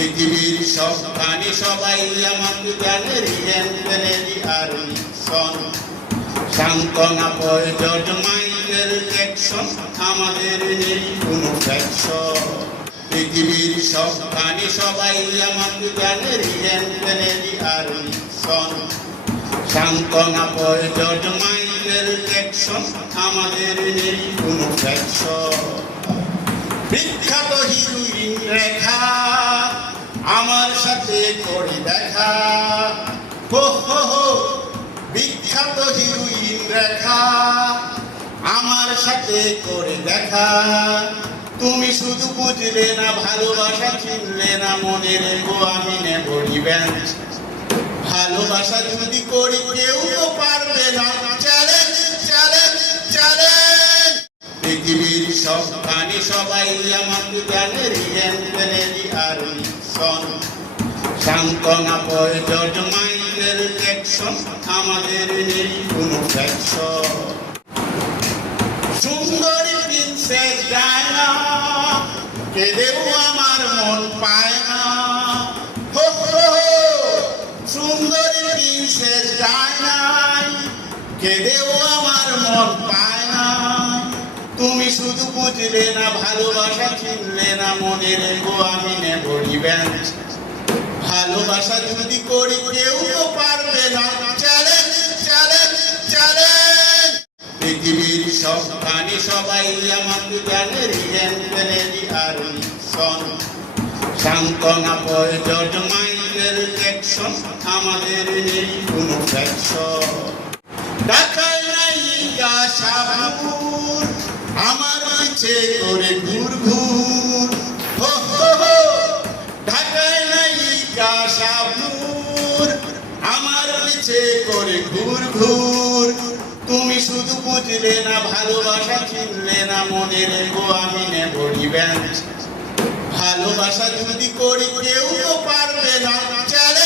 পৃথিবীর সবখানে সবাই আমাকে জানে রিলেন কেনেডি আর উইলসন, সান্ত্বনা পয় জর্জ মাইকেল জ্যাকসন, আমাদের নেই কোনো ফ্যাকশন। পৃথিবীর সবখানে সবাই আমাকে জানে রিলেন কেনেডি আর উইলসন, সান্ত্বনা পয় জর্জ মাইকেল জ্যাকসন, আমাদের নেই কোনো ফ্যাকশন। বিখ্যাত হিরোইন রেখা আমার সাথে করে দেখা, হো হো হো। বিখ্যাত হিরোইন রেখা আমার সাথে করে দেখা, তুমি শুধু বুঝলে না ভালোবাসা চিনলে না, মনে রেখো আমি নেব রিভেঞ্জ। ভালোবাসা যদি করি কেউ তো পারবে না, চ্যালেঞ্জ চ্যালেঞ্জ চ্যালেঞ্জ। পৃথিবীর সবখানে সবাই আমাকে জানে রিলেন কেনেডি আর উইলসন, সান্ত্বনা পয় জর্জ মাইকেল জ্যাকসন, আমাদের নেই কোনো ফ্যাকশন। সুন্দরী প্রিন্সেস ডায়না কেঁদেও আমার মন পায় না, হো হো হো। সুন্দরী প্রিন্সেস ডায়না কেঁদেও আমার মন পায় না, তুমি শুধু বুঝলে না ভালোবাসা চিনলে না, মনে রেখো আমি নেব রিভেঞ্জ। ভালোবাসা যদি করি কেউ তো পারবে না, চ্যালেঞ্জ চ্যালেঞ্জ চ্যালেঞ্জ। পৃথিবীর সবখানে সবাই আমাকে জানে রিলেন কেনেডি আর উইলসন, সান্ত্বনা পয় জর্জ মাইকেল জ্যাকসন, আমাদের নেই কোনো ফ্যাকশন। ঢাকায় নায়িকা শাবনূর আমার ইচ্ছে করে ঘুর ঘুর, হো হো হো। ঢাকায় নায়িকা শাবনূর আমার ইচ্ছে করে ঘুর ঘুর, তুমি শুধু বুঝলে না ভালোবাসা চিনলে না, মনে রেখো আমি নেব রিভেঞ্জ। ভালোবাসা যদি করি কেউ তো পারবে না, চ্যালেঞ্জ।